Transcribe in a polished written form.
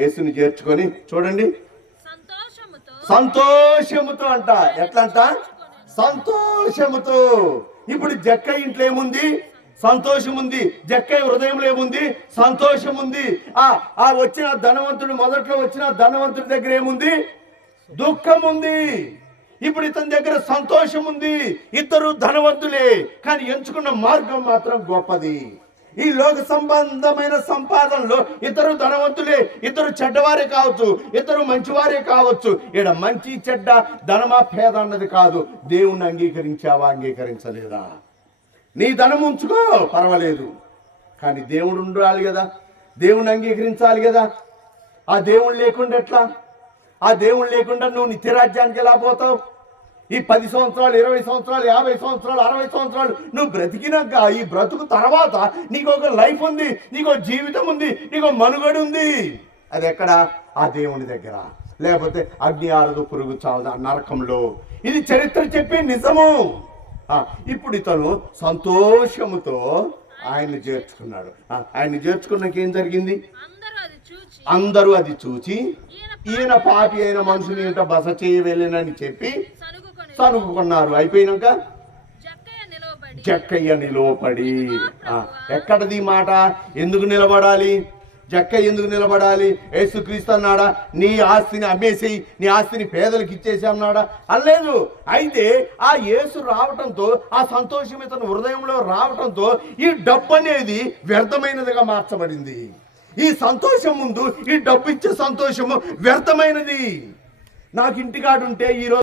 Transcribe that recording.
యేసుని చేర్చుకొని చూడండి, సంతోషముతో అంట. ఎట్లంట? సంతోషముతో. ఇప్పుడు జక్కయ్య ఇంట్లో ఏముంది? సంతోషం ఉంది. జక్కయ్య హృదయంలో ఏముంది? సంతోషం ఉంది. ఆ వచ్చిన ధనవంతుడు, మొదట్లో వచ్చిన ధనవంతుడి దగ్గర ఏముంది? దుఃఖం ఉంది. ఇప్పుడు ఇతని దగ్గర సంతోషం ఉంది. ఇద్దరు ధనవంతులే, కానీ ఎంచుకున్న మార్గం మాత్రం గొప్పది. ఈ లోక సంబంధమైన సంపాదనలో ఇద్దరు ధనవంతులే, ఇద్దరు చెడ్డవారే కావచ్చు, ఇద్దరు మంచివారే కావచ్చు. ఈడ మంచి చెడ్డ, ధనమా పేద అన్నది కాదు. దేవుణ్ణి అంగీకరించావా, అంగీకరించలేదా? నీ ధనం ఉంచుకో, పర్వాలేదు, కానీ దేవుడు ఉండాలి కదా, దేవుణ్ణి అంగీకరించాలి కదా. ఆ దేవుడు లేకుండా ఎట్లా? ఆ దేవుడు లేకుండా నువ్వు నిత్యరాజ్యానికి ఎలా పోతావు? ఈ 10 సంవత్సరాలు, 20 సంవత్సరాలు, 50 సంవత్సరాలు, 60 సంవత్సరాలు నువ్వు బ్రతికినాక ఈ బ్రతుకు తర్వాత నీకు ఒక లైఫ్ ఉంది, నీకు జీవితం ఉంది, నీకు మనుగడ ఉంది. అది ఎక్కడ? ఆ దేవుని దగ్గర. లేకపోతే అగ్ని ఆరదు, పురుగు చావదు నరకంలో. ఇది చరిత్ర చెప్పే నిజము. ఇప్పుడు ఇతను సంతోషముతో ఆయన్ని చేర్చుకున్నాడు. ఆయన్ని చేర్చుకున్నాక ఏం జరిగింది? అందరూ అది చూచి ఈయన పాపి అయిన మనుషుని ఇంట బస చేయ వెళ్ళినని చెప్పి సనుగుకున్నారు. అయిపోయినాక జక్కయ్య నిలవపడి, ఎక్కడది మాట? ఎందుకు నిలబడాలి? జక్కయ్య ఎందుకు నిలబడాలి? యేసుక్రీస్తు అన్నాడా నీ ఆస్తిని అమ్మేసి నీ ఆస్తిని పేదలకు ఇచ్చేసి అన్నాడా? అనలేదు. అయితే ఆ యేసు రావటంతో, ఆ సంతోషం ఇతను హృదయంలో రావటంతో ఈ డబ్బు అనేది వ్యర్థమైనదిగా మార్చబడింది. ఈ సంతోషం ముందు ఈ డబ్బు ఇచ్చే సంతోషము వ్యర్థమైనది. నాకు ఇంటికాడుంటే ఈరోజు